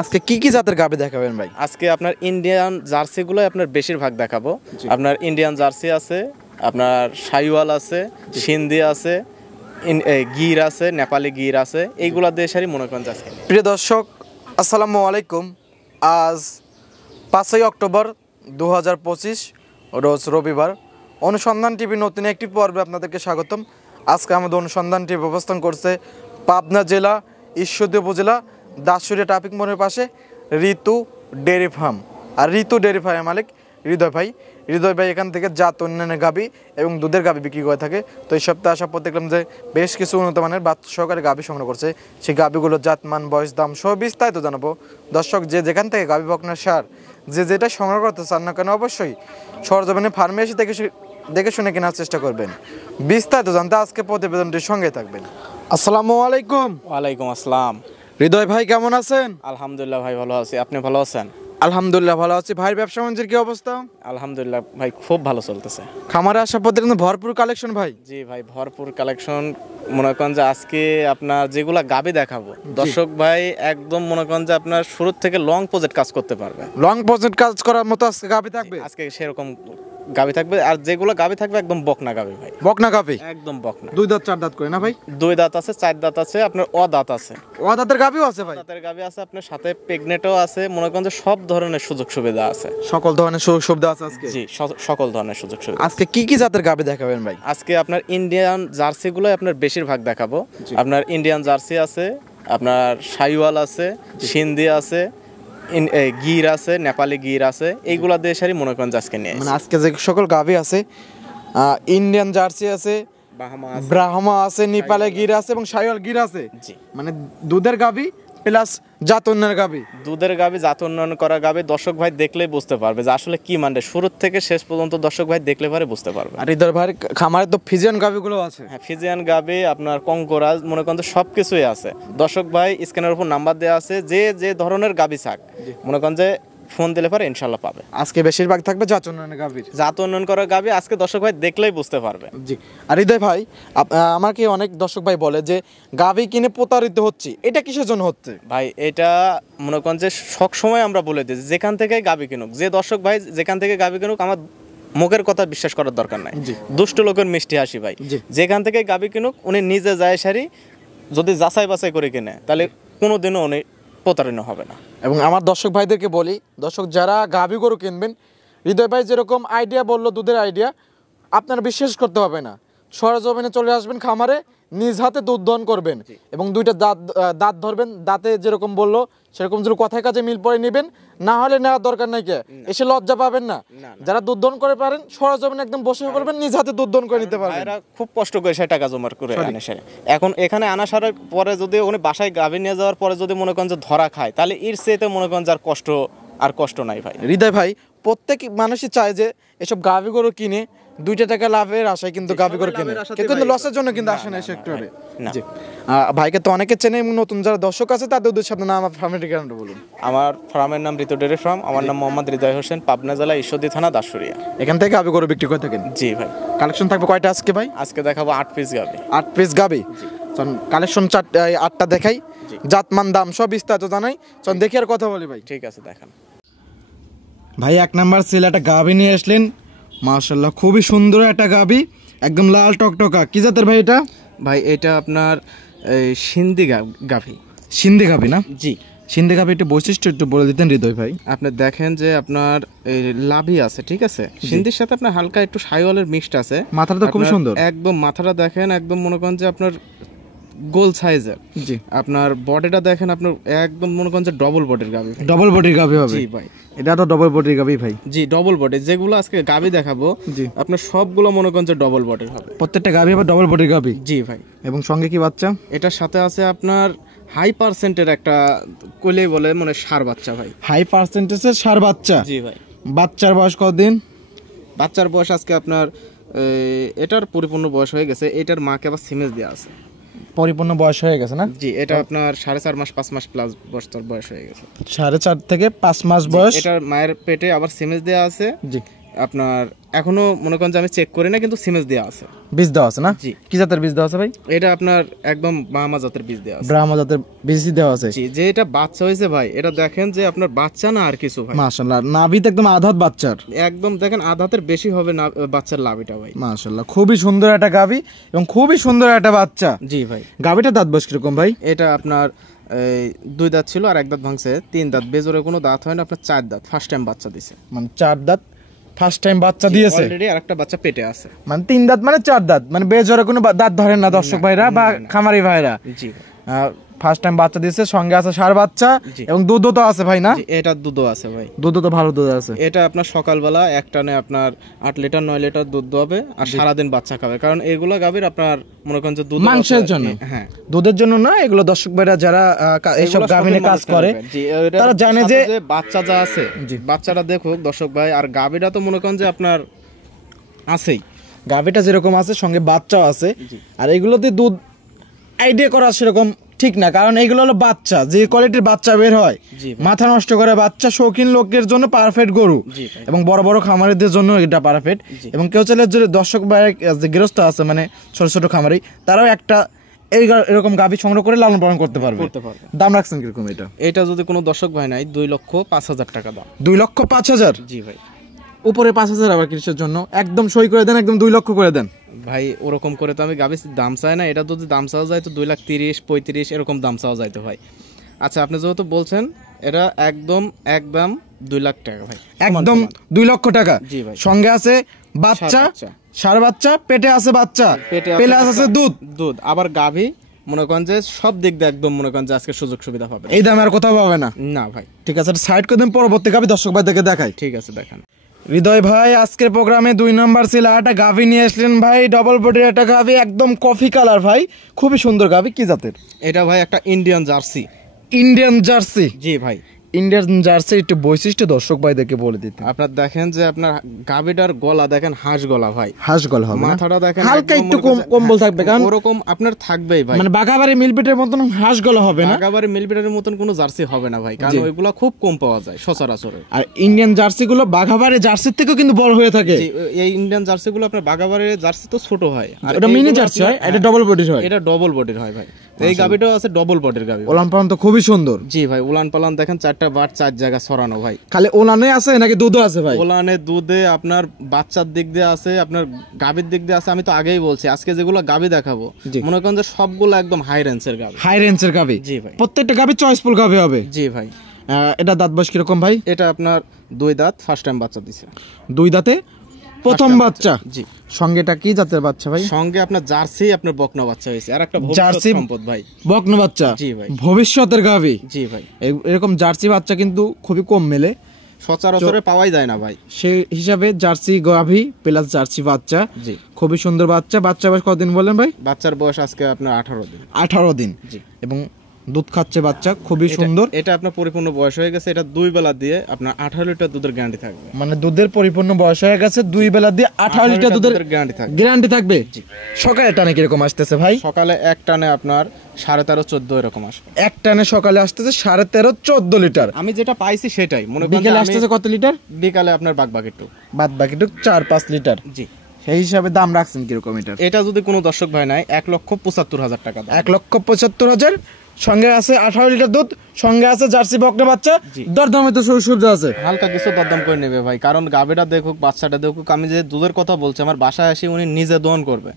আজকে কি কি জাতের গাভী দেখাবেন ভাই? আজকে আপনার ইন্ডিয়ান জার্সিগুলো আপনার বেশিরভাগ দেখাবো। আপনার ইন্ডিয়ান জার্সি আছে, আপনার শাহিওয়াল আছে, সিন্ধি আছে, গির আছে, নেপালি গির আছে, এইগুলা দেশেরই মনে করেন আজকে। প্রিয় দর্শক, আসসালামু আলাইকুম। আজ 5ই অক্টোবর 2025 রোজ রবিবার। অনুসন্ধান টিভি নতুন একটি পর্বে আপনাদেরকে স্বাগতম। আজকে আমাদের অনুসন্ধান টিভি অবস্থান করছে পাবনা জেলা ঈশ্বরদী উপজেলা দাসুরিয়া ট্রাফিক মোড়ের পাশে ঋতু ডেয়ারি ফার্ম। আর ঋতু ডেয়ারি ফার্মের মালিক হৃদয় ভাই এখান থেকে জাত অন্যান্য গাভী এবং দুধের গাভী বিক্রি করে থাকে। তো এই সপ্তাহে আসার পর দেখলাম যে বেশ কিছু উন্নত মানের বাচ্চা সহকারে গাভী সংগ্রহ করছে। সেই গাভীগুলোর জাতমান, বয়স, দাম সহ বিস্তারিত জানাবো। দর্শক, যে যেখান থেকে গাভী বকনার সার যে যেটা সংগ্রহ করতে চান না কেন, অবশ্যই সরজমিনে ফার্মে এসে দেখে শুনে কেনার চেষ্টা করবেন। বিস্তারিত জানতে আজকে প্রতিবেদনটির সঙ্গে থাকবেন। আসসালামু আলাইকুম। ওয়ালাইকুম আসসালাম। হৃদয় ভাই কেমন আছেন? আলহামদুলিল্লাহ ভাই, ভালো আছি। আপনি ভালো আছেন? আলহামদুলিল্লাহ ভালো আছি। ভাই ব্যবসা বাণিজ্যের কি অবস্থা? আলহামদুলিল্লাহ ভাই, খুব ভালো চলতেছে। খামারে আসার পর দেখলাম ভরপুর কালেকশন ভাই। জি ভাই, ভরপুর কালেকশন। মনে করেন যে আজকে আপনার যেগুলা গাভী দেখাবো, দর্শক ভাই একদম মনে করেন যে আপনার শুরু থেকে লং প্রজেক্ট কাজ করতে পারবে। লং প্রজেক্ট কাজ করার মতো আজকে গাভী থাকবে? আজকে সেরকম গাভী থাকবে। আর যেগুলো গাভী থাকবে একদম বকনা গাভী ভাই। বকনা গাভী একদম বকনা। 2 দাঁত 4 দাঁত করে না ভাই? 2 দাঁত আছে, 4 দাঁত আছে, আপনার অদাঁত আছে। অদাঁতের গাভীও আছে ভাই? দাঁতের গাভী আছে, আপনার সাথে প্রেগনেটও আছে। মনে করেন যে সব ধরনের সুযোগ সুবিধা আছে। সকল ধরনের সুযোগ সুবিধা আছে আজকে? জি, সকল ধরনের সুযোগ সুবিধা। আজকে কি কি জাতের গাভী দেখাবেন ভাই? আজকে আপনার ইন্ডিয়ান জার্সিগুলো আপনার বেশিরভাগ দেখাবো। আপনার ইন্ডিয়ান জার্সি আছে, আপনার শাহিওয়াল আছে, সিন্ধি আছে, গির আছে, নেপালি গির আছে, এইগুলা দেশেরই মনে করেন আজকে নিয়ে। মানে আজকে যে সকল গাভী আছে, ইন্ডিয়ান জার্সি আছে, ব্রাহ্মা আছে, নেপালি গির আছে এবং শাহিওয়াল গির আছে। জি, মানে দুধের গাভী প্লাস জাত উন্নয়নের গাভী। দুধের গাভী, জাত উন্নয়ন করা গাভী। দর্শক ভাই দেখলেই বুঝতে পারবে যে আসলে কি মানে, শুরু থেকে শেষ পর্যন্ত দর্শক ভাই দেখলে পারে বুঝতে পারবে। আর হৃদয় ভাই খামারে তো ফিজিয়ান গাভীগুলো আছে। হ্যাঁ, ফিজিয়ান গাভী, আপনার কঙ্করাজ, মনে করেন সব কিছুই আছে। দর্শক ভাই স্ক্রিনের উপর নাম্বার দেওয়া আছে, যে যে ধরনের গাভী চাক মনে করেন যে ফোন দিলে পারে ইনশাল্লাহ পাবে। আজকে বেশিরভাগ থাকবে জাত উন্নয়নের গাভীর। জাত উন্নয়ন করা গাভী আজকে দর্শক ভাই দেখলেই বুঝতে পারবে। জি। আর হৃদয় ভাই, আমাকে অনেক দর্শক ভাই বলে যে গাভী কিনে প্রতারিত হচ্ছে, এটা কিসের জন্য হচ্ছে ভাই? এটা মনে করেন যে সব সময় আমরা বলে দিই, যেখান থেকে গাভী কিনুক, যে দর্শক ভাই যেখান থেকে গাভী কিনুক, আমার মুখের কথা বিশ্বাস করার দরকার নাই। দুষ্ট লোকের মিষ্টি হাসি ভাই। যেখান থেকে গাভী কিনুক, উনি নিজে যায় সারি যদি যাচাই বাছাই করে কিনে, তাহলে কোনোদিনও উনি প্রতারিত হবে না। এবং আমার দর্শক ভাইদেরকে বলি, দর্শক যারা গাভী গরু কিনবেন, হৃদয় ভাই যেরকম আইডিয়া বললো, দুধের আইডিয়া, আপনারা বিশ্বাস করতে হবে না। সরজমিনে চলে আসবেন খামারে, নিজ হাতে দুধ দহন করবেন এবং 2টা দাঁত ধরবেন। দাঁতে যেরকম বললো সেরকম যদি কথায় কাজে মিল পরে নেবেন, না হলে নেওয়ার দরকার নাই। কে এসে লজ্জা পাবেন না। যারা দুধ দহন করে পারেন, সরজমিনে একদম বসে করবেন, নিজ হাতে দুধ দহন করে নিতে পারবেন। এরা খুব কষ্ট করে সে টাকা জমা করে আনে সারে। এখন এখানে আনা সারার পরে যদি উনি বাসায় গাভী নিয়ে যাওয়ার পরে যদি মনে করেন যে ধরা খায়, তাহলে এর চেয়েতে মনে করেন যার কষ্ট নাই ভাই। হৃদয় ভাই, প্রত্যেক মানুষই চায় যে এসব গাভী গরু কিনে 2টা টাকা লাভের আশায় কিন্তু গাভী গরু কিনে, কিন্তু লসের জন্য কিন্তু আসে না এই সেক্টরে। জি। ভাইকে তো অনেকে চেনে এবং নতুন যারা দর্শক আছে তাদের উদ্দেশ্যে আপনার নাম, ফার্মের ঠিকানাটা বলুন। আমার ফার্মের নাম ঋতু ডেয়ারি ফার্ম। আমার নাম মোহাম্মদ হৃদয় হোসেন, পাবনা জেলা ঈশ্বরদী থানা দাসুরিয়া। এখান থেকে গাভী গরু বিক্রি করে থাকেন? জি ভাই। কালেকশন থাকবে কয়টা আজকে ভাই? আজকে দেখাবো 8 পিস গাভী। 8 পিস গাভী। কালেকশন 8টা দেখাই, জাতমান, দাম সব বিস্তারিত জানাই। চল দেখি আর কথা বলি ভাই। ঠিক আছে, দেখান ভাই। 1 নাম্বার সেল একটা গাভী নিয়ে আসলেন, মাশাআল্লাহ খুবই সুন্দর একটা গাভী, একদম লাল টকটকা। কি জাতের ভাই এটা? ভাই এটা আপনার সিন্ধি গাভী। সিন্ধি গাভী না? জি। সিন্ধি গাভী একটু বৈশিষ্ট্য একটু বলে দিতেন হৃদয় ভাই। আপনি দেখেন যে আপনার এই লাভি আছে, ঠিক আছে, সিন্ধির সাথে আপনার হালকা একটু শাহিওয়ালের মিক্সড আছে। মাথাটা তো খুব সুন্দর, একদম মাথাটা দেখেন, একদম মনে করেন যে আপনার গোল সাইজের। জি। আপনার বডিটা দেখেন, আপনার একদম মনে করেন যে ডবল বডির গাভী। ডবল বডির গাভী হবে? জি ভাই। এটা তো ডবল বডির গাভী ভাই? জি, ডবল বডি। যেগুলো আজকে গাভী দেখাবো, জি, আপনার সবগুলো মনে করেন যে ডবল বডির হবে। প্রত্যেকটা গাভী হবে ডবল বডির গাভী? জি ভাই। এবং সঙ্গে কি বাচ্চা? এটার সাথে আছে আপনার হাই পার্সেন্টের একটা কোলেই বলে মানে ষাঁড় বাচ্চা ভাই। হাই পার্সেন্টেজের ষাঁড় বাচ্চা? জি ভাই। বাচ্চার বয়স কতদিন? বাচ্চার বয়স আজকে আপনার এটার পরিপূর্ণ বয়স হয়ে গেছে। এটার মাকে আবার সিমেজ দেওয়া আছে। পরিপূর্ণ বয়স হয়ে গেছে না? জি। এটা আপনার 4.5 মাস 5 মাস প্লাস বয়স হয়ে গেছে। 4.5 থেকে 5 মাস বয়স। এটার মায়ের পেটে আবার সিমেজ দেওয়া আছে। জি। আপনার এখনো মনে করেন যে আমি চেক করি না, কিন্তু সিমেজ দেওয়া আছে। বীজ দেওয়া আছে না? জি। কি জাতের বীজ দেওয়া আছে ভাই? এটা আপনার একদম ব্রাহ্মা জাতের বীজ দেওয়া আছে। ব্রাহ্মা জাতের বীজ দেওয়া আছে। জি, যে এটা বাচ্চা হয়েছে ভাই, এটা দেখেন যে আপনার বাচ্চা না আর কিছু ভাই। মাশাআল্লাহ, নাভিতে একদম আধাত বাচ্চার, একদম দেখেন আধাতের বেশি হবে না বাচ্চার লাভিটা ভাই। মাশাআল্লাহ, খুবই সুন্দর একটা গাভী এবং খুবই সুন্দর একটা বাচ্চা। জি ভাই। গাভীটা দাঁত বয়স কিরকম ভাই? এটা আপনার এই 2 দাঁত ছিল আর 1 দাঁত ভাঙছে, 3 দাঁত, বেজোরে কোনো দাঁত হয় না, আপনার 4 দাঁত, ফার্স্ট টাইম বাচ্চা দিছে। মানে 4 দাঁত ফার্স্ট টাইম বাচ্চা দিয়েছে অলরেডি আরেকটা বাচ্চা পেটে আছে। মানে 3 দাঁত মানে 4 দাঁত, মানে বেজরে কোনো দাঁত ধরেন না দর্শক ভাইরা বা খামারি ভাইরা। জি, ফার্স্ট টাইম বাচ্চা দিয়েছে, সঙ্গে আছে ষাঁড় বাচ্চা এবং দুধও তো আছে ভাই না? এটা দুধও আছে ভাই। দুধও তো ভালো দুধ আছে। এটা আপনার সকালবেলা এক টানে আপনার 8 লিটার 9 লিটার দুধ হবে আর সারাদিন বাচ্চা খাবে, কারণ এগুলো গাভীর আপনার মনে করেন যে দুধ মাংসের জন্য, হ্যাঁ দুধের জন্য না। এগুলো দর্শক ভাইরা যারা এইসব গাভীনে কাজ করে তারা জানে যে বাচ্চা যা আছে, বাচ্চাটা দেখুক দর্শক ভাই। আর গাভীটা তো মনে করেন যে আপনার আছেই, গাভীটা যেরকম আছে সঙ্গে বাচ্চাও আছে। আর এগুলোতে দুধ আইডিয়া করা সেরকম ঠিক না, কারণ এগুলো হলো বাচ্চা, যে কোয়ালিটির বাচ্চা বের হয় মাথা নষ্ট করে বাচ্চা, শৌখিন লোকের জন্য পারফেক্ট গরু এবং বড় বড় খামারিদের জন্য এটা পারফেক্ট। এবং কেউ চাইলে যে দর্শক ভাইয়ের যে গৃহস্থ আছে মানে ছোট ছোট খামারি, তারাও একটা এরকম গাভী সংগ্রহ করে লালন পালন করতে পারবে। দাম রাখছেন কিরকম এটা? এটা যদি কোনো দর্শক ভাই নাই 2,05,000 টাকা দাম। 2,05,000? জি ভাই। উপরে 5,000 আবার কিসের জন্য? একদম সই করে দেন, একদম 2 লক্ষ করে দেন ভাই। ওরকম করে তো আমি গাভীর দাম চাই না। এটা যদি দাম চাওয়া যায় তো 2,30,000 35,000 এরকম দাম চাওয়া যাইতে হয়। আচ্ছা, আপনি যেহেতু বলছেন, এটা একদম 2 লাখ টাকা ভাই, একদম 2 লক্ষ টাকা। জি ভাই। সঙ্গে আছে বাচ্চা, ষাঁড় বাচ্চা, পেটে আছে বাচ্চা, প্লাস আছে দুধ। আবার গাভী মনে করেন যে সব দিক দিয়ে একদম মনে করেন যে আজকে সুযোগ সুবিধা পাবে। এই দামে আর কোথাও পাবে না? না ভাই। ঠিক আছে, সাইড করে দিন, পরবর্তী গাভী দর্শক ভাই দেখে দেখাই। ঠিক আছে, দেখান। হৃদয় ভাই আজকের প্রোগ্রামে 2 নম্বর ছিল একটা গাভী নিয়ে আসলেন ভাই, ডবল বডির একটা গাভী, একদম কফি কালার ভাই, খুবই সুন্দর গাভী। কি জাতের এটা ভাই? একটা ইন্ডিয়ান জার্সি। Indian jersey? জি ভাই। ইন্ডিয়ান জার্সি একটু বৈশিষ্ট্য দর্শক ভাইদেরকে বলে দিতে। আপনার দেখেন যে আপনার গাভীটার গলা দেখেন হাঁস গলা ভাই, হাঁস গলা হবে, মাথাটা দেখেন হালকা একটু কম্বল থাকবে, কারণ ওরকম আপনার থাকবেই ভাই। মানে বাঘাবাড়ি মিলপিটের মতন হাঁস গলা হবে না, বাঘাবাড়ি মিলপিটের মতন কোনো জার্সি হবে না ভাই, কারণ ওইগুলা খুব কম পাওয়া যায় সচরাচর। আর ইন্ডিয়ান জার্সি গুলো বাঘাবাড়ি জার্সির থেকেও কিন্তু বড় হয়ে থাকে। এই ইন্ডিয়ান জার্সি গুলো আপনার বাঘাবাড়ির জার্সি তো ছোট হয়, আর এটা মিনি জার্সি হয়, এটা ডবল বডির হয়। এটা ডবল বডির হয় ভাই। এই গাভীটাও আছে ডবল বডির গাভী। ওলান পালান তো খুবই সুন্দর। জি ভাই, উলান পালান দেখেন 4টা বাট 4 জায়গা ছড়ানো ভাই। খালি ওলানে আছে নাকি দুধও আছে ভাই? ওলানে দুধে আপনার বাচ্চার দিক দিয়ে আছে, আপনার গাভীর দিক দিয়ে আছে। আমি তো আগেই বলছি আজকে যেগুলো গাভী দেখাবো মনে করেন যে সবগুলো একদম হাই রেঞ্জের গাভী। হাই রেঞ্জের গাভী? জি ভাই। প্রত্যেকটা গাভী চয়েসফুল গাভী হবে? জি ভাই। এটা দাঁত বয়স কিরকম ভাই? এটা আপনার 2 দাঁত, ফার্স্ট টাইম বাচ্চা দিছে। 2 দাঁতে প্রথম বাচ্চা? জি। সঙ্গে এটা কি জাতের বাচ্চা ভাই? সঙ্গে আপনার জার্সি, আপনার বকনা বাচ্চা হয়েছে, আর একটা জার্সি সম্পদ ভাই, বকনা বাচ্চা। জি ভাই। ভবিষ্যতের গাভী? জি ভাই। এরকম জার্সি বাচ্চা কিন্তু খুবই কম মেলে, সচরাচরে পাওয়াই যায় না ভাই। সেই হিসাবে জার্সি গাভী প্লাস জার্সি বাচ্চা, জি খুবই সুন্দর বাচ্চা। বাচ্চা বয়স কতদিন বলেন ভাই? বাচ্চার বয়স আজকে আপনার 18 দিন। 18 দিন? জি। এবং দুধ খাচ্ছে বাচ্চা, খুবই সুন্দর। এটা আপনার পরিপূর্ণ বয়স হয়ে গেছে। এটা 2 বেলা দিয়ে আপনার 18 লিটার দুধের গ্যারান্টি থাকবে। মানে দুধের পরিপূর্ণ বয়স হয়ে গেছে, 2 বেলা দিয়ে 18 লিটার দুধের গ্যারান্টি থাকবে। সকালে টানে কিরকম আসতেছে ভাই? সকালে এক টানে আপনার 13.5 14 এরকম আসবে। এক টানে সকালে আসতেছে 13.5 14 লিটার। আমি যেটা পাইছি সেটাই। মনে করেন বিকেলে আসতেছে কত লিটার? বিকালে আপনার বাদ বাকিটুক 4-5 লিটার। জি। সেই হিসাবে দাম রাখছেন কিরকম এটার? এটা যদি কোনো দর্শক ভাই নাই 1,75,000 টাকা দাম। 1,75,000। সঙ্গে আছে 18 লিটার দুধ, সঙ্গে আছে জার্সি বকনা বাচ্চা। দরদামে তো সুবিধা আছে, হালকা কিছু দরদাম করে নেবে ভাই, কারণ গাভীটা দেখুক বাচ্চাটা দেখুক। আমি যে দুধের কথা বলছি, আমার বাসায় আসি উনি নিজে দোয়ান করবে।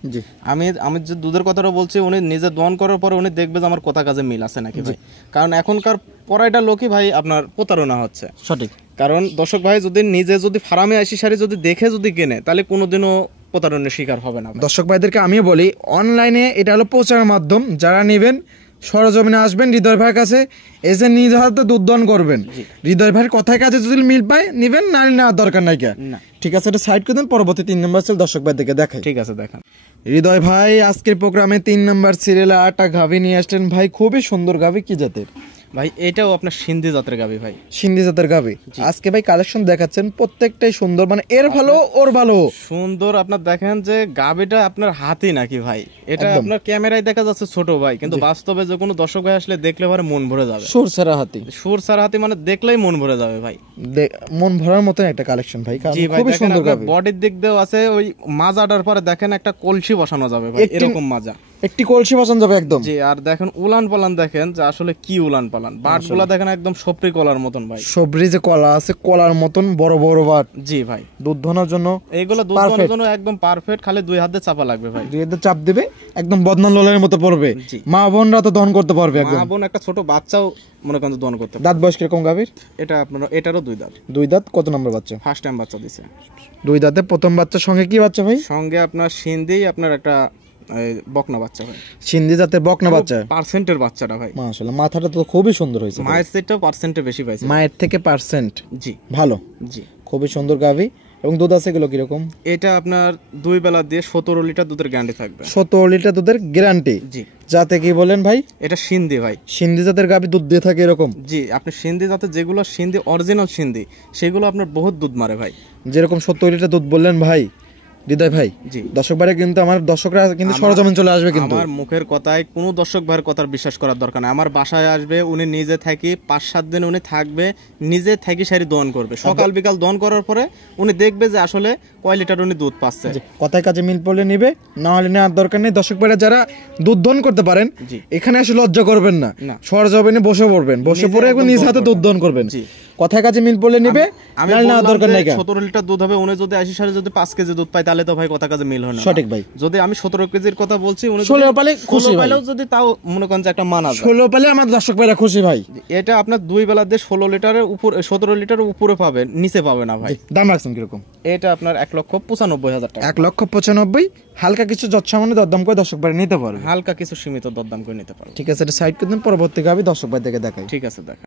আমি যে দুধের কথাটা বলছি, উনি নিজে দোয়ান করার পরে উনি দেখবে যে আমার কথা কাজে মিল আছে নাকি ভাই। কারণ এখনকার পড়াইটা লোকই ভাই আপনার প্রতারণা হচ্ছে। সঠিক। কারণ দর্শক ভাই যদি নিজে যদি ফার্মে আসি সারি যদি দেখে যদি কেনে, তাহলে কোনোদিনও প্রতারণার শিকার হবে না। দর্শক ভাইদেরকে আমিও বলি, অনলাইনে এটা হলো প্রচারের মাধ্যম। যারা নেবেন সরজমিনে আসবেন হৃদয় ভাইয়ের কাছে, এসে নিজ হাতে দুধ দান করবেন। হৃদয় ভাইয়ের কথায় কাছে যদি মিল পায় নিবেন, না নেওয়ার দরকার নাই। ঠিক আছে, এটা সাইড করে দেন। পরবর্তী 3 নম্বর সিরিয়াল দর্শক ভাইদেরকে দেখাই। ঠিক আছে, দেখান। হৃদয় ভাই আজকের প্রোগ্রামে 3 নম্বর সিরিয়ালে 8টা গাভী নিয়ে আসলেন ভাই, খুবই সুন্দর গাভী। কি জাতের? ভাই এটাও আপনার সিন্ধি জাতের গাবি ভাই, সিন্ধি জাতের গাভী। আজকে ভাই কালেকশন দেখাচ্ছেন প্রত্যেকটাই সুন্দর, মানে এর ভালো ওর ভালো সুন্দর। আপনার দেখেন যে গাবিটা আপনার হাতি নাকি ভাই, এটা আপনার ক্যামেরায় দেখা যাচ্ছে ছোট ভাই, কিন্তু বাস্তবে যে কোনো দর্শক ভাই আসলে দেখলে পরে মন ভরে যাবে। সুর সারা হাতি, সুর সারা হাতি মানে দেখলেই মন ভরে যাবে ভাই, মন ভরার মতন একটা কালেকশন ভাই, জি ভাই। খুবই সুন্দর গাভী। বডির দিক দিয়েও আছে, ওই মাজাটার পরে দেখেন একটা কলসি বসানো যাবে ভাই, এরকম মাজা, একটি কলসি বসান যাবে একদম। জি, আর দেখেন উলান পালান দেখেন যে আসলে কি উলান পালান, বাটগুলা দেখেন একদম সপরি কলার মতন ভাই, সবরি যে কলা আছে কলার মতন বড় বড় বাট। জি ভাই, দুধ ধোনার জন্য এইগুলো দুধ দোয়ানোর জন্য একদম পারফেক্ট, খালি দুই হাতে চাপা লাগবে ভাই, দুই হাতে চাপ দিবে একদম বদনান লোলের মতো পড়বে। মা বোনরা তো দহন করতে পারবে একদম। মা বোন একটা ছোট বাচ্চাও মনে করেন দহন করতে পারবে। দাঁত বয়স কিরকম গাভীর? এটা আপনার এটারও দুই দাঁত। দুই দাঁত। কত নম্বর বাচ্চা? ফার্স্ট টাইম বাচ্চা দিছে। দুই দাঁতে প্রথম বাচ্চার সঙ্গে কি বাচ্চা ভাই? সঙ্গে আপনার সিন্ধি আপনার একটা বকনা বাচ্চা ভাই, সিন্ধি জাতের বকনা বাচ্চা, পার্সেন্টের বাচ্চাটা ভাই। মাশাআল্লাহ, মাথাটা তো খুবই সুন্দর হয়েছে, মায়ের চেয়েও পার্সেন্টে বেশি পাইছে, মায়ের থেকে পার্সেন্ট জি ভালো, জি। খুবই সুন্দর গাভী। এবং দুধ আছে এগুলো কিরকম? এটা আপনার দুই বেলা দিয়ে 17 লিটার দুধের গ্যারান্টি থাকবে। 17 লিটার দুধের গ্যারান্টি? জি। যাতে কি বলেন ভাই? এটা সিন্ধি ভাই, সিন্ধি জাতের গাভী দুধ দিয়ে থাকে এরকম? জি। আপনি সিন্ধি জাতের যেগুলো সিন্ধি অরিজিনাল সিন্ধি সেগুলো আপনার বহুত দুধ মারে ভাই, যেরকম 17 লিটার দুধ বললেন ভাই হৃদয় ভাই। জি। দর্শক ভাইরা কিন্তু আমার দর্শকরা কিন্তু সরজমিন চলে আসবে, কিন্তু আমার মুখের কথায় কোনো দর্শক ভাইয়ের কথা বিশ্বাস করার দরকার নাই। আমার বাসায় আসবে, উনি নিজে থাকি 5-7 দিন উনি থাকবে, নিজে থাকি সারি দহন করবে, সকাল বিকাল দহন করার পরে উনি দেখবে যে আসলে কয় লিটার উনি দুধ পাচ্ছে। কথায় কাজে মিল পড়লে নিবে, না হলে নেওয়ার দরকার নেই। দর্শক ভাইরা যারা দুধ দহন করতে পারেন এখানে এসে লজ্জা করবেন না, সরজমিনে বসে পড়বেন, বসে পড়ে নিজ হাতে দুধ দহন করবেন। কথায় কাজে মিল পড়লে নিবে, আমি নেওয়ার দরকার নাই। 17 লিটার দুধ হবে, উনি যদি 80 সালে যদি 5 কেজি দুধ পায় তাহলে তো ভাই কথা কাজে মিল হয় না। সঠিক ভাই। যদি আমি 17 কেজির কথা বলছি, উনি 16 পালে খুশি ভাই, যদি তাও মনে করেন যে একটা মানা যায়, 16 পালে আমার দর্শক ভাইরা খুশি ভাই। এটা আপনার দুই বেলা দিয়ে 16 লিটারের উপর 17 লিটারের উপরে পাবে, নিচে পাবে না ভাই। দাম রাখছেন কিরকম? এটা আপনার 1,95,000 টাকা। 1,95,000। হালকা কিছু যৎসামান্য দরদাম করে দর্শক ভাই নিতে পারবে, হালকা কিছু সীমিত দরদাম করে নিতে পারবে। ঠিক আছে, এটা সাইড করে দিন, পরবর্তী গাবি দর্শক ভাই দেখে দেখাই। ঠিক আছে, দেখা।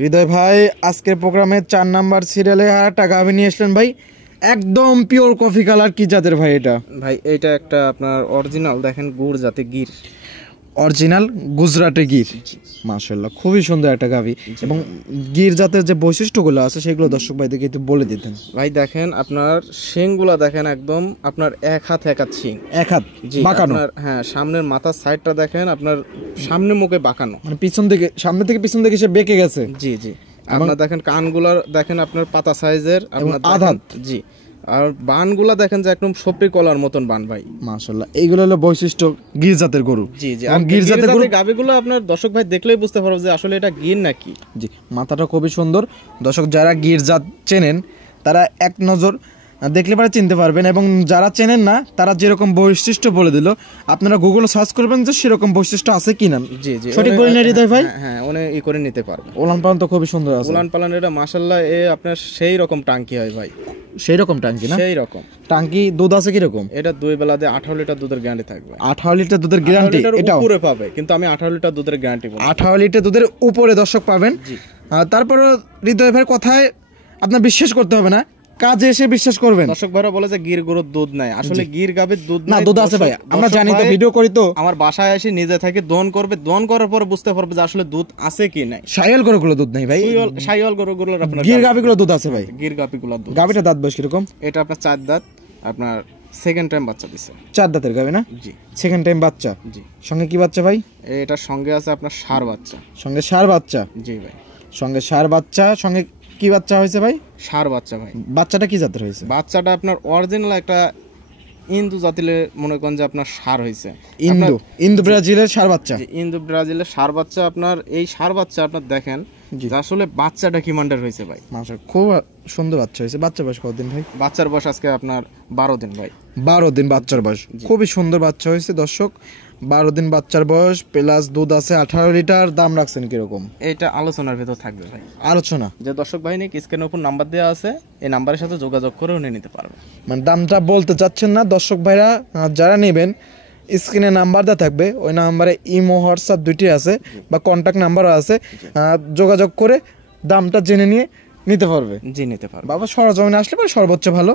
হৃদয় ভাই আজকের প্রোগ্রামে 4 নাম্বার সিরিয়ালে একটা গাবি নিয়ে আসলেন ভাই, একদম পিওর কফি কালার। কি জাতের ভাই এটা? ভাই এটা একটা আপনার অরিজিনাল দেখেন গুড় জাতে গির, অরিজিনাল গুজরাটে গির। মাশাআল্লাহ, খুবই সুন্দর একটা গাভী। এবং গির জাতের যে বৈশিষ্ট্যগুলো আছে সেগুলো দর্শক ভাইদেরকে একটু বলে দিতেন। ভাই দেখেন আপনার শিংগুলা দেখেন একদম আপনার এক হাত শিং, এক হাত বাঁকানো। হ্যাঁ, সামনের মাথার সাইডটা দেখেন আপনার সামনে মুখে বাঁকানো, মানে পিছন থেকে সামনে থেকে পিছন থেকে সে বেঁকে গেছে। জি জি। আপনার দেখেন কানগুলার দেখেন আপনার পাতা সাইজের, আপনার আধাত। জি। আর বানগুলা দেখেন যে একদম সপরি কলার মতন বান ভাই। মাশাআল্লাহ, এইগুলো হলো বৈশিষ্ট্য গির জাতের গরু। জি জি। আর গির জাতের গাবিগুলো আপনার দর্শক ভাই দেখলেই বুঝতে পারবে যে আসলে এটা গির নাকি। জি, মাথাটা খুবই সুন্দর। দর্শক যারা গির জাত চেনেন তারা এক নজর দেখলে পরে চিনতে পারবেন, এবং যারা চেনেন না তারা যেরকম বৈশিষ্ট্য বলে দিল আপনারা গুগলে সার্চ করবেন যে সেরকম বৈশিষ্ট্য আছে কিনা। জি জি, সঠিক বলেন না হৃদয় ভাই? হ্যাঁ, উনি ই করে নিতে পারবে। উলান পালান তো খুবই সুন্দর আছে। উলান পালান এটা মাশাআল্লাহ আপনার সেই রকম টাঙ্কি হয় ভাই, সেই রকম টাঙ্কি না? সেই রকম টাঙ্কি। দুধ আছে কি রকম? এটা দুই বেলা দিয়ে 18 লিটার দুধের গ্যারান্টি থাকবে। 18 লিটার দুধের গ্যারান্টি? এটা উপরে পাবে, কিন্তু আমি 18 লিটার দুধের গ্যারান্টি বলছি। 18 লিটার দুধের উপরে দর্শক পাবেন। তারপরে হৃদয় ভাই কথায় আপনার বিশ্বাস করতে হবে না, কাজে এসে বিশ্বাস করবেন। দর্শক ভাইরা বলে যে গির গরুর দুধ নাই, আসলে গির গাবির দুধ না, দুধ আছে ভাই, আমরা জানি তো, ভিডিও করি তো। আমার বাসায় এসে নিজে থেকে দহন করবে, দহন করার পর বুঝতে পারবে যে আসলে দুধ আছে কি নাই। শাইওয়াল গরুগুলো দুধ নাই ভাই, শাইওয়াল গরুগুলোর আপনার গির গাবিগুলো দুধ আছে ভাই। গির গাবিগুলোর দুধ। গাবিটা দাঁত বয়স কিরকম? এটা আপনার 4 দাঁত, আপনার সেকেন্ড টাইম বাচ্চা দিছে। 4 দাঁতের গাবি না? জি, সেকেন্ড টাইম বাচ্চা। জি। সঙ্গে কি বাচ্চা ভাই? এটার সঙ্গে আছে আপনার ষাঁড় বাচ্চা। সঙ্গে ষাঁড় বাচ্চা? জি ভাই, সঙ্গে ষাঁড় বাচ্চা। সঙ্গে কি বাচ্চা হয়েছে ভাই? ষাঁড় বাচ্চা ভাই। বাচ্চাটা কি জাতের হয়েছে? বাচ্চাটা আপনার অরিজিনাল একটা ইন্দু জাতিলে মনে করেন যে আপনার ষাঁড় হয়েছে। ইন্দু ব্রাজিলের ষাঁড় বাচ্চা। ইন্দু ব্রাজিলের ষাঁড় বাচ্চা। আপনার এই ষাঁড় বাচ্চা আপনার দেখেন আসলে বাচ্চাটা কি মান্ডার হয়েছে ভাই, খুব সুন্দর বাচ্চা হয়েছে। বাচ্চা বয়স কতদিন ভাই? বাচ্চার বয়স আজকে আপনার 12 দিন ভাই। 12 দিন বাচ্চার বয়স, খুবই সুন্দর বাচ্চা হয়েছে দর্শক। 12 দিন বাচ্চার বয়স, প্লাস দুধ আছে 18 লিটার। দাম রাখছেন কিরকম? এটা আলোচনার ভিতর থাকবে ভাই, আলোচনা। যে দর্শক ভাই নিক স্ক্রিনের উপর নাম্বার দেওয়া আছে, এই নাম্বারের সাথে যোগাযোগ করে উনি নিতে পারবে। মানে দামটা বলতে চাচ্ছেন না দর্শক ভাইরা, যারা নেবেন স্ক্রিনে নাম্বার দেওয়া থাকবে, ওই নাম্বারে ইমো হোয়াটসঅ্যাপ দুইটি আছে, বা কন্ট্যাক্ট নাম্বারও আছে। যোগাযোগ করে দামটা জেনে নিয়ে নিতে পারবে। জি নিতে পারবে। বাবা সরজমিনে আসলে পরে সর্বোচ্চ ভালো,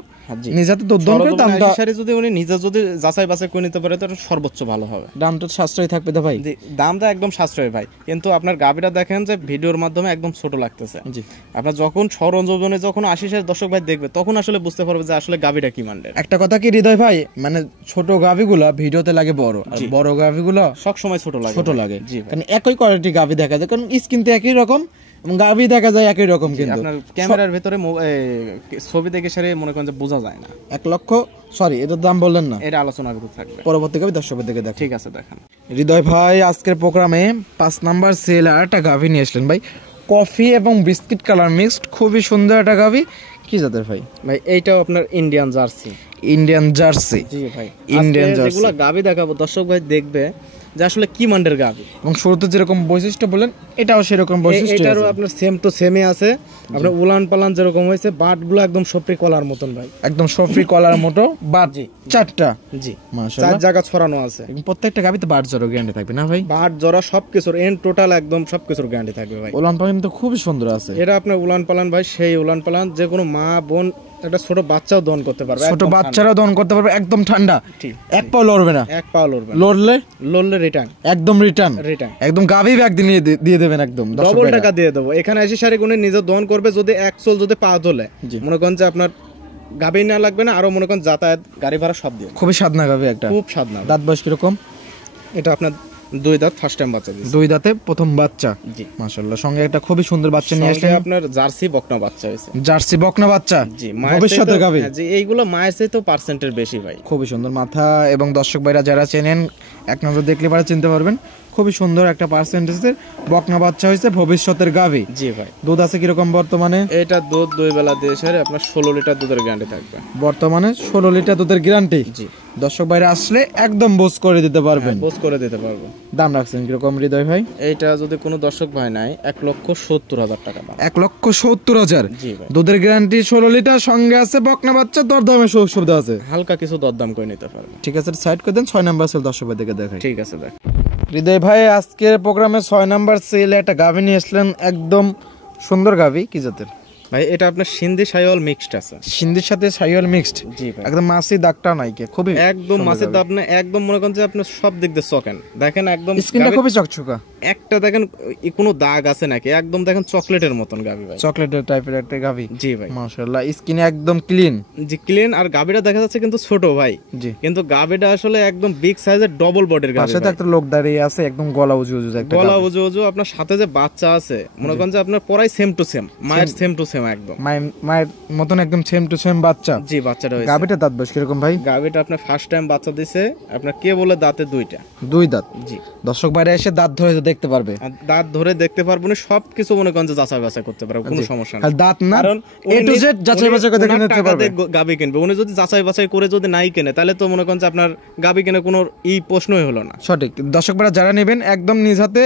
নিজে হাতে দুধ দহন করে দামটা যদি উনি নিজে যদি যাচাই বাছাই করে নিতে পারে তো সর্বোচ্চ ভালো হবে। দামটা সাশ্রয় থাকবে তো ভাই? দামটা একদম সাশ্রয় ভাই, কিন্তু আপনার গাভীটা দেখেন যে ভিডিওর মাধ্যমে একদম ছোট লাগতেছে। জি, আপনার যখন সরজমিনে যখন 80,000 দর্শক ভাই দেখবে তখন আসলে বুঝতে পারবে যে আসলে গাভীটা কি মানের। একটা কথা কি হৃদয় ভাই, মানে ছোট গাভীগুলা ভিডিওতে লাগে বড়, আর বড় গাভীগুলো সব সময় ছোট লাগে। জি, কারণ একই কোয়ালিটি গাভী দেখা যায়, কারণ স্কিন তো একই রকম এবং গাভী দেখা যায় একই রকম, কিন্তু আপনার ক্যামেরার ভিতরে ছবি দেখে সারে মনে করেন যে বোঝা যায় না। 1 লক্ষ, সরি এটার দাম বললেন না, এটা আলোচনার ভিতর থাকবে, পরবর্তী গাভী দর্শকের দিকে দেখ। ঠিক আছে দেখান। হৃদয় ভাই আজকের প্রোগ্রামে 5 নাম্বার সেল আর একটা গাভী নিয়ে আসলেন ভাই, কফি এবং বিস্কিট কালার মিক্সড, খুবই সুন্দর একটা গাভী। কি জাতের ভাই? ভাই এইটাও আপনার ইন্ডিয়ান জার্সি। Indian jersey? জি ভাই, ইন্ডিয়ান জার্সি। যেগুলো গাভী দেখাবো দর্শক ভাই দেখবে যে আসলে কি মানের গাভী, এবং শুরুতে যেরকম বৈশিষ্ট্য বলেন এটাও সেরকম বৈশিষ্ট্য, এটারও আপনার সেম টু সেমই আছে। আপনার উলান পালান যেরকম হয়েছে, বাটগুলো একদম সফরি কলার মতন ভাই, একদম সফরি কলার মতো বাট। জি, 4টা। জি মাশাআল্লাহ, 4 জায়গা ছড়ানো আছে। প্রত্যেকটা গাভীতে বাট জড়ো গ্যারান্টি থাকবে না ভাই? বাট জড়া সবকিছুর এন্ড টোটাল একদম সবকিছুর গ্যারান্টি থাকবে ভাই। উলান পালান তো খুবই সুন্দর আছে। এটা আপনার উলান পালান ভাই, সেই উলান পালান যে কোনো মা বোন একটা ছোট বাচ্চাও দহন করতে পারবে, ছোট বাচ্চারাও দহন করতে পারবে, একদম ঠান্ডা, এক পাও লড়বে না, এক পাও লড়বে না। লড়লে রিটার্ন, একদম রিটার্ন, একদম গাভী ব্যাগ দিয়ে দেবেন, একদম ডবল টাকা দিয়ে দেবো। এখানে এসে শাড়ি গুনে নিজে দহন করবে, যদি এক চোল যদি পা তোলে মনে করেন যে আপনার গাভী না লাগবে না, আরো মনে করেন যাতায়াত গাড়ি ভাড়া সব দিয়ে। খুবই সাধনা গাভী একটা, খুব সাধনা। দাঁত বয়স কিরকম? এটা আপনার 2 দাঁত, ফার্স্ট টাইম বাচ্চা দিয়েছে। 2 দাঁতে প্রথম বাচ্চা। জি মাশাআল্লাহ, সঙ্গে একটা খুবই সুন্দর বাচ্চা নিয়ে আসলেন। আপনার জার্সি বকনা বাচ্চা হয়েছে। জার্সি বকনা বাচ্চা? জি, ভবিষ্যতের গাভী। জি, এইগুলো মায়ের চেয়ে তো পার্সেন্টের বেশি ভাই। খুবই সুন্দর মাথা, এবং দর্শক ভাইরা যারা চেনেন এক নজর দেখলে পরে চিনতে পারবেন, খুবই সুন্দর একটা পার্সেন্টেজের বকনা বাচ্চা হয়েছে, ভবিষ্যতের গাভী। জি ভাই। দুধ আছে কিরকম বর্তমানে? এটা দুধ 2 বেলা দিয়ে সারে আপনার 16 লিটার দুধের গ্যারান্টি থাকবে বর্তমানে, 16 লিটার দুধের গ্যারান্টি। জি, দর্শক ভাইরা আসলে একদম বোঝ করে দিতে পারবেন। বোঝ করে দিতে পারবো। দাম রাখছেন কিরকম হৃদয় ভাই? এইটা যদি কোনো দর্শক ভাই নাই 1,70,000 টাকা দাম। 1,70,000? জি ভাই। দুধের গ্যারান্টি, 16 লিটার, সঙ্গে আছে বকনা বাচ্চা, দরদামের সুযোগ সুবিধা আছে, হালকা কিছু দরদাম করে নিতে পারবে। ঠিক আছে, সাইড করে দেন। 6 নাম্বার সেল দর্শক ভাই দেখে দেখাই। ঠিক আছে দেখ। হৃদয় ভাই আজকের প্রোগ্রামে 6 নাম্বার সেলে একটা গাভী নিয়ে আসলেন, একদম সুন্দর গাভী। কি জাতের ভাই? এটা আপনার সিন্ধি শাইওয়াল মিক্সড আছে। সিন্ধির সাথে শাইওয়াল মিক্সড? জি ভাই, একদম মাছি দাগটা নাই কে, খুবই একদম মাছের দাগ না, একদম মনে করেন যে আপনি সব দিক দিয়ে চকেন দেখেন, একদম স্কিনটা খুবই চকচকা, একটা দেখেন কোনো দাগ আছে নাকি, একদম দেখেন চকলেটের মতন গাভী ভাই, চকলেটের টাইপের একটা গাভী। জি ভাই, মাশাআল্লাহ, স্কিন একদম ক্লিন। জি ক্লিন। আর গাভীটা দেখা যাচ্ছে কিন্তু ছোট ভাই। জি, কিন্তু গাভীটা আসলে একদম বিগ সাইজের ডবল বডির গাভী। পাশে তো একটা লোক দাঁড়িয়ে আছে, একদম গলা উজু উজু একটা গলা উজু উজু। আপনার সাথে যে বাচ্চা আছে মনে করেন যে আপনার পরাই সেম টু সেম, মায়ের সেম টু সেম, একদম মায়ের মতন একদম সেম টু সেম বাচ্চা। জি, বাচ্চাটা হয়েছে। গাভীটা দাঁত বয়স কিরকম ভাই? গাভীটা আপনার ফার্স্ট টাইম বাচ্চা দিছে, আপনার কে বলে দাঁতে 2টা। 2 দাঁত? জি, দর্শক বাইরে এসে দাঁত ধরে দেখতে পারবে, দাঁত ধরে দেখতে পারবো না, সবকিছু মনে করেন যে যাচাই বাছাই করতে পারবে, কোনো সমস্যা নেই। আর দাঁত না, কারণ এ টু জেড যাচাই বাছাই করে দেখে নিতে পারবে। গাভী কিনবে উনি যদি যাচাই বাছাই করে যদি নাই কেনে, তাহলে তো মনে করেন যে আপনার গাভী কেনে কোনো প্রশ্নই হলো না। সঠিক। দর্শক বাইরে যারা নেবেন একদম নিজ হাতে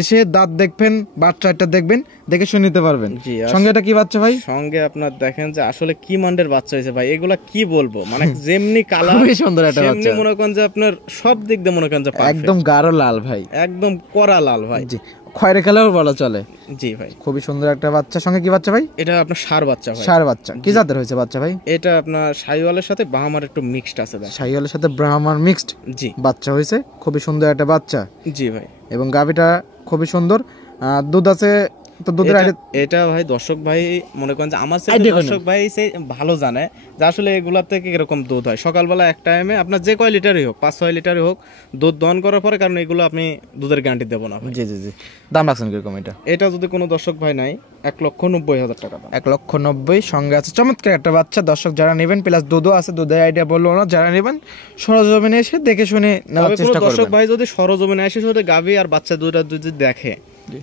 এসে দাঁত দেখবেন, বাচ্চাটা দেখবেন, দেখে শুনে নিতে পারবেন। সঙ্গে এটা কি বাচ্চা ভাই? সঙ্গে আপনার দেখেন যে আসলে কি মান্ডের বাচ্চা হয়েছে ভাই, এগুলা কি বলবো, মানে যেমনি কালার খুবই সুন্দর একটা বাচ্চা, মনে করেন যে আপনার সব দিক দিয়ে মনে করেন যে একদম গাঢ় লাল ভাই, একদম কড়া লাল ভাই। জি, খয়েরি কালারও বলা চলে। জি ভাই, খুবই সুন্দর একটা বাচ্চা। সঙ্গে কি বাচ্চা ভাই? এটা আপনার ষাঁড় বাচ্চা ভাই। ষাঁড় বাচ্চা? কি জাতের হয়েছে বাচ্চা ভাই? এটা আপনার শাইওয়ালের সাথে বাহামার একটু মিক্সড আছে ভাই। শাইওয়ালের সাথে ব্রাহ্মার মিক্সড? জি, বাচ্চা হয়েছে, খুবই সুন্দর একটা বাচ্চা। জি ভাই, এবং গাভীটা খুবই সুন্দর, দুধ আছে তো। দুধের এটা ভাই দর্শক ভাই মনে করেন যে আমার সাথে দর্শক ভাই সে ভালো জানে যে আসলে এগুলা থেকে কিরকম দুধ হয়। সকালবেলা এক টাইমে আপনার যে কয় লিটারই হোক, 5-6 লিটারই হোক, দুধ দহন করার পরে, কারণ এগুলো আপনি দুধের গ্যারান্টি দেবো না। জি জি জি। দাম রাখছেন কিরকম এটা? এটা যদি কোনো দর্শক ভাই নাই 1,90,000 টাকা দাম। 1,90,000। সঙ্গে আছে চমৎকার একটা বাচ্চা। দর্শক যারা নেবেন, প্লাস দুধও আছে, দুধের আইডিয়া বললো না, যারা নেবেন সরজমিনে এসে দেখে শুনে নেওয়ার চেষ্টা করবেন। দর্শক ভাই যদি সরজমিনে এসে শুধু গাভী আর বাচ্চা দুইটা যদি দেখে,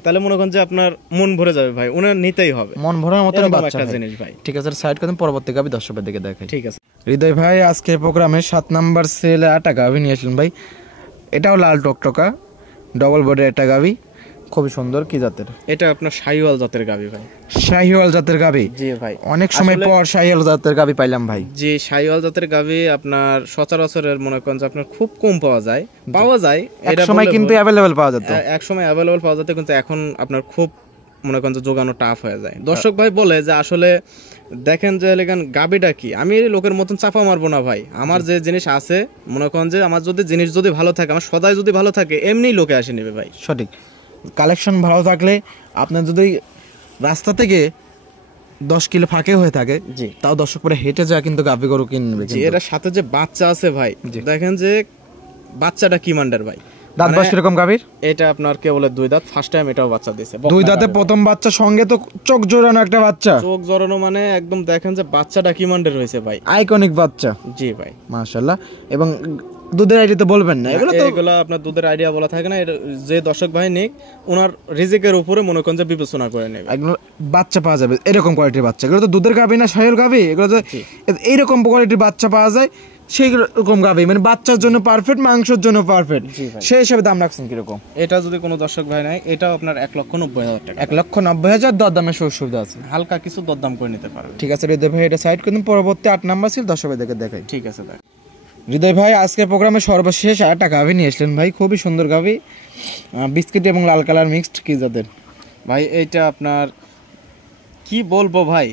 তাহলে মনে করেন যে আপনার মন ভরে যাবে ভাই, ওনার নিতেই হবে, মন ভরার মতো বাচ্চা জিনিস ভাই। ঠিক আছে, সাইড করেন, পরবর্তী গাভী দর্শকের দিকে দেখাই। ঠিক আছে। হৃদয় ভাই আজকে প্রোগ্রামে 7 নাম্বার সেলে একটা গাভী নিয়ে আসলেন ভাই, এটাও লাল টকটকা, ডবল বডির একটা গাভী, খুবই সুন্দর। কি জাতের? এটা আপনার শাহিওয়াল জাতের গাভী ভাই। শাহিওয়াল জাতের গাভী? জি ভাই, অনেক সময় পর শাহিওয়াল জাতের গাভী পাইলাম ভাই। জি, শাহিওয়াল জাতের গাভী আপনার সচরাচরের মনে করেন যে আপনার খুব কম পাওয়া যায়। এক সময় কিন্তু অ্যাভেলেবল পাওয়া যেত, এক সময় অ্যাভেলেবল পাওয়া যেত, কিন্তু এখন আপনার খুব মনে করেন যে যোগানো টাফ হয়ে যায়। দর্শক ভাই বলে যে আসলে দেখেন যে লেখান গাবিটা কি, আমি লোকের মতন চাপা মারবো না ভাই, আমার যে জিনিস আছে মনে করেন যে আমার যদি জিনিস যদি ভালো থাকে, আমার সদাই যদি ভালো থাকে, এমনি লোকে আসে নেবে ভাই। সঠিক, কালেকশন ভালো থাকলে আপনার যদি রাস্তা থেকে 10 কিলো ফাঁকে হয়ে থাকে, জি, তাও দর্শক পরে হেঁটে যায় কিন্তু গাভী গরু কিনবে। এর সাথে যে বাচ্চা আছে ভাই, দেখেন যে বাচ্চাটা কি মান্ডার ভাই, দাঁত বয়স কিরকম গাভীর? এটা আপনার কে বলে 2 দাঁত, ফার্স্ট টাইম এটাও বাচ্চা দিয়েছে। 2 দাঁতে প্রথম বাচ্চা, সঙ্গে তো চোখ জোড়ানো একটা বাচ্চা। চোখ জোড়ানো মানে একদম দেখেন যে বাচ্চাটা কি মান্ডার হয়েছে ভাই, আইকনিক বাচ্চা। জি ভাই মাশাআল্লাহ। এবং দুধের আইডিয়া তো বলবেন না, এগুলো আপনার দুধের আইডিয়া বলা থাকে না, যে দর্শক ভাই নিক ওনার রিজিকের উপরে মনে করেন যে বিবেচনা করে নেবে। এগুলো বাচ্চা পাওয়া যাবে এরকম কোয়ালিটির বাচ্চা, এগুলো তো দুধের গাভী না শাহিওয়াল গাভী, এগুলো তো এইরকম কোয়ালিটির বাচ্চা পাওয়া যায়, সেই রকম গাভী মানে বাচ্চার জন্য পারফেক্ট, মাংসের জন্য পারফেক্ট, সেই হিসাবে দাম রাখছেন কিরকম? এটা যদি কোনো দর্শক ভাই নাই, এটাও আপনার 1,90,000 টাকা। 1,90,000 দরদামের সুবিধা আছে, হালকা কিছু দরদাম করে নিতে পারবে। ঠিক আছে হৃদয় ভাই, এটা সাইড কিন্তু পরবর্তী 8 নাম্বার ছিল, দর্শক ভাইদেরকে দেখাই। ঠিক আছে দেখ হৃদয় ভাই, আজকের প্রোগ্রামে সর্বশেষ আরেকটা গাভী নিয়ে আসলেন ভাই, খুবই সুন্দর গাভী, বিস্কিট এবং লাল কালার মিক্সড, কি জাতের ভাই? এইটা আপনার কি বলবো ভাই,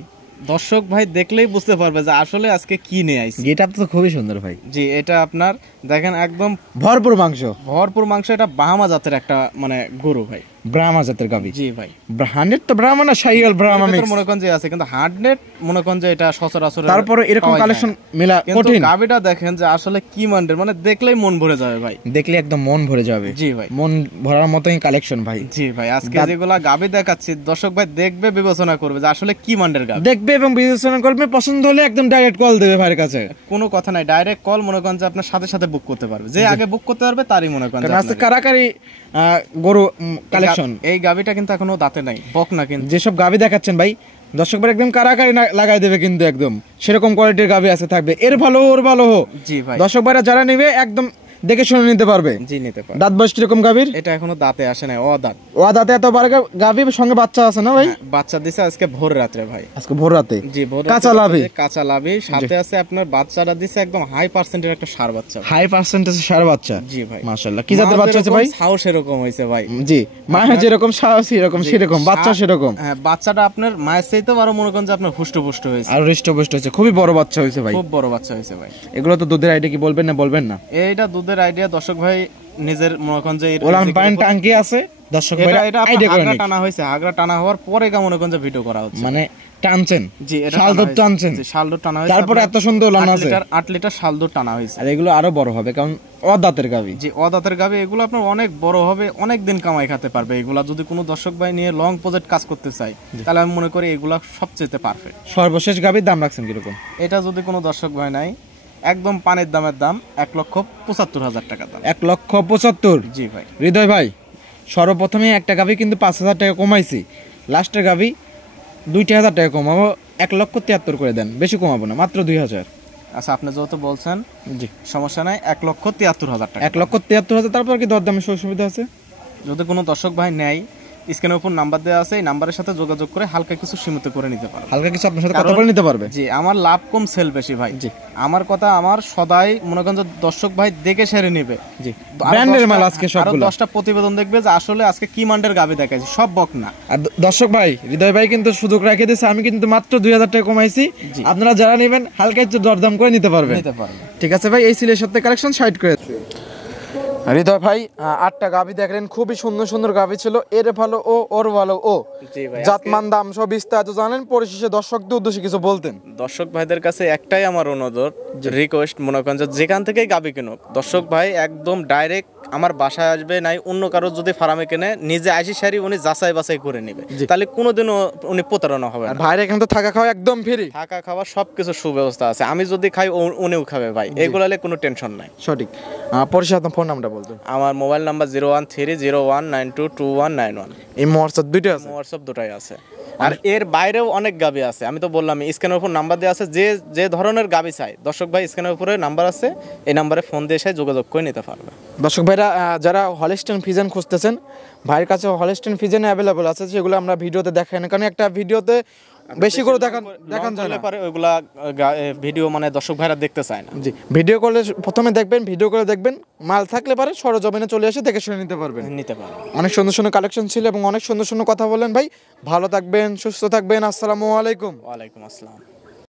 দর্শক ভাই দেখলেই বুঝতে পারবে যে আসলে আজকে কি নিয়ে আইছি। গেটআপ তো খুবই সুন্দর ভাই। জি, এটা আপনার দেখেন একদম ভরপুর মাংস, ভরপুর মাংস। এটা বাহামা জাতের একটা মানে গরু ভাই, ব্রাহ্মা জাতের গাভী। জি ভাই, 100 তো ব্রাহ্মা না শাহিওয়াল ব্রাহ্মা মিক্স মনে করেন যে আছে, কিন্তু 100 মনে করেন যে এটা সচরাচর। তারপরে এরকম কালেকশন মেলা কঠিন। গাভীটা দেখেন যে আসলে কি মানের, মানে দেখলেই মন ভরে যাবে ভাই, দেখলে একদম মন ভরে যাবে। জি ভাই, মন ভরার মতোই কালেকশন ভাই। জি ভাই, আজকে যেগুলা গাভী দেখাচ্ছি দর্শক ভাই দেখবে, বিবেচনা করবে যে আসলে কি মানের গাভী, দেখবে এবং বিবেচনা করবে, পছন্দ হলে একদম ডাইরেক্ট কল দেবে ভাইয়ের কাছে, কোনো কথা নাই, ডাইরেক্ট কল মনে করেন যে আপনার সাথে সাথে বুক করতে পারবে, যে আগে বুক করতে পারবে তারই মনে করেন। আজকে কারাকারি গরু কালেকশন। এই গাভীটা কিন্তু এখনো দাঁতে নাই, বক না, কিন্তু যেসব গাভী দেখাচ্ছেন ভাই দর্শক ভাই একদম কারাকারি লাগাই দেবে, কিন্তু একদম সেরকম কোয়ালিটির গাভী আছে, থাকবে এর ভালো ওর ভালো হোক। জি ভাই, দর্শক ভাইরা যারা নেবে একদম দেখে শুনে নিতে পারবে। জি নিতে পারবে। দাঁত বয়স কিরকম গাভীর? এটা এখনো দাঁতে আসে নাই, দাঁত। দাঁতে এত বড় গাভীর সঙ্গে বাচ্চা আছে না ভাই? বাচ্চা দিছে আজকে ভোর রাত্রে ভাই, আজকে ভোর রাতে। জি, ভোর কাঁচা লাভি, কাঁচা লাভি সাথে আছে আপনার বাচ্চাটা দিছে একদম হাই পার্সেন্টের একটা ষাঁড় বাচ্চা, হাই পার্সেন্টেজের ষাঁড় বাচ্চা। জি ভাই, মাশাআল্লাহ। কি জাতের বাচ্চা আছে ভাই? সাহস এরকম হইছে ভাই। জি, মায়ের যেরকম সাহস এরকম সেরকম বাচ্চা সেরকম। হ্যাঁ, বাচ্চাটা আপনার মায়ের চাইতেও আরো মনে করেন যে আপনার হুষ্টপুষ্ট হয়েছে, আর হৃষ্টপুষ্ট হয়েছে, খুবই বড় বাচ্চা হয়েছে ভাই, খুব বড় বাচ্চা হয়েছে ভাই। এগুলো তো দুধের আইডিয়া কি বলবেন না? বলবেন না। এইটা দুধের আইডিয়া দর্শক ভাই নিজের মনে করেন যে ওলান পাইন টাঙ্কি আছে, দর্শক ভাই আইডিয়া করে নিন। টানা হয়েছে, আগরা টানা হওয়ার পরে মনে করেন যে ভিডিও করা হচ্ছে, মানে টানছেন। জি, এটা শাল দুধ টানছেন, শাল দুধ টানা হয়েছে, তারপর এত সুন্দর ওলান আছে, 8 লিটার শাল দুধ টানা হয়েছে। আর এগুলো আরো বড় হবে কারণ অদাঁতের গাভী। জি, অদাঁতের গাভী, এগুলো আপনার অনেক বড় হবে, অনেক দিন কামাই খেতে পারবে। এগুলা যদি কোনো দর্শক ভাই নিয়ে লং প্রজেক্ট কাজ করতে চাই, তাহলে আমি মনে করি এগুলা সবচেয়ে পারফেক্ট। সর্বশেষ গাভীর দাম রাখছেন কিরকম? এটা যদি কোনো দর্শক ভাই নাই, একদম পানির দামের দাম 1,75,000 টাকা দাম। 1,75,000? জি ভাই। হৃদয় ভাই, সর্বপ্রথমে একটা গাভী কিন্তু 5,000 টাকা কমাইছি, লাস্টের গাভী 2,000 টাকা কমাবো, 1,73,000 করে দেন, বেশি কমাবো না, মাত্র 2,000। আচ্ছা, আপনি যেহেতু বলছেন, জি সমস্যা নাই, 1,73,000 টাকা। 1,73,000। তারপর কি দরদামের সুবিধা আছে? যদি কোনো দর্শক ভাই নেয়, স্ক্রিনের উপর নাম্বার দেওয়া আছে, এই নাম্বারের সাথে যোগাযোগ করে হালকা কিছু সীমিত করে নিতে পারবে, হালকা কিছু আপনার সাথে কথা বলে নিতে পারবে। জি, আমার লাভ কম সেল বেশি ভাই। জি, আমার কথা, আমার সদাই মনে করেন যে দর্শক ভাই দেখে সেরে নেবে। জি, ব্র্যান্ডের মাল আজকে সবগুলো। 10টা প্রতিবেদন দেখবে যে আসলে আজকে কি মান্ডের গাবি দেখাইছে, সব বক না। আর দর্শক ভাই, হৃদয় ভাই কিন্তু সুযোগ রেখে দিয়েছে, আমি কিন্তু মাত্র 2,000 টাকা কমাইছি, আপনারা যারা নেবেন হালকা একটু দরদাম করে নিতে পারবেন। ঠিক আছে ভাই, এই সিলের সাথে কালেকশন সাইড করে। হৃদয় ভাই 8টা গাভী দেখলেন, খুবই সুন্দর সুন্দর গাভী ছিল, এর ভালো ও ওর ভালো ও, জাতমান দাম সব বিস্তারিত জানেন। পরিশেষে দর্শকদের উদ্দেশ্যে কিছু বলতেন? দর্শক ভাইদের কাছে একটাই আমার অনুরোধ, রিকোয়েস্ট, মনে করেন যে যেখান থেকেই গাভী কিনুক, দর্শক ভাই একদম ডাইরেক্ট আমার বাসায় আসবে, নাই অন্য কারো যদি ফার্মে কেনে, নিজে আইসি সারি উনি যাচাই বাছাই করে নেবে, তাহলে কোনোদিনও উনি প্রতারণা হবে না। ভাইয়ের এখানে তো থাকা খাওয়া একদম ফ্রি, থাকা খাওয়া সবকিছু সুব্যবস্থা আছে, আমি যদি খাই উনিও খাবে ভাই, এগুলো কোনো টেনশন নাই। সঠিক। পরিশেষে আপনার ফোন নাম্বারটা বলতেন? আমার মোবাইল নাম্বার 01301922191। এই হোয়াটসঅ্যাপ দুইটা আছে? হোয়াটসঅ্যাপ দুটাই আছে। আর এর বাইরেও অনেক গাবি আছে, আমি তো বললাম স্ক্রিনের উপর নাম্বার দেওয়া আছে, যে যে ধরনের গাবি চাই দর্শক ভাই স্ক্রিনের উপরে নাম্বার আছে, এই নাম্বারে ফোন দিয়ে এসে যোগাযোগ করে নিতে পারবে। দর্শক ভাইরা যারা হলস্টেইন ফ্রিজিয়ান খুঁজতেছেন, ভাইয়ের কাছে হলস্টেইন ফ্রিজিয়ান অ্যাভেলেবল আছে, সেগুলো আমরা ভিডিওতে দেখাই না, কারণ একটা ভিডিওতে বেশি করে দেখান যায় না পারে ওইগুলা ভিডিও মানে দর্শক ভাইরা দেখতে চায় না। জি, ভিডিও করলে প্রথমে দেখবেন, ভিডিও করে দেখবেন, মাল থাকলে পারে সরজমিনে চলে এসে দেখে শুনে নিতে পারবেন। অনেক সুন্দর সুন্দর কালেকশন ছিল এবং অনেক সুন্দর সুন্দর কথা বললেন ভাই। ভালো থাকবেন, সুস্থ থাকবেন। আসসালামু আলাইকুম। ওয়ালাইকুম আসসালাম।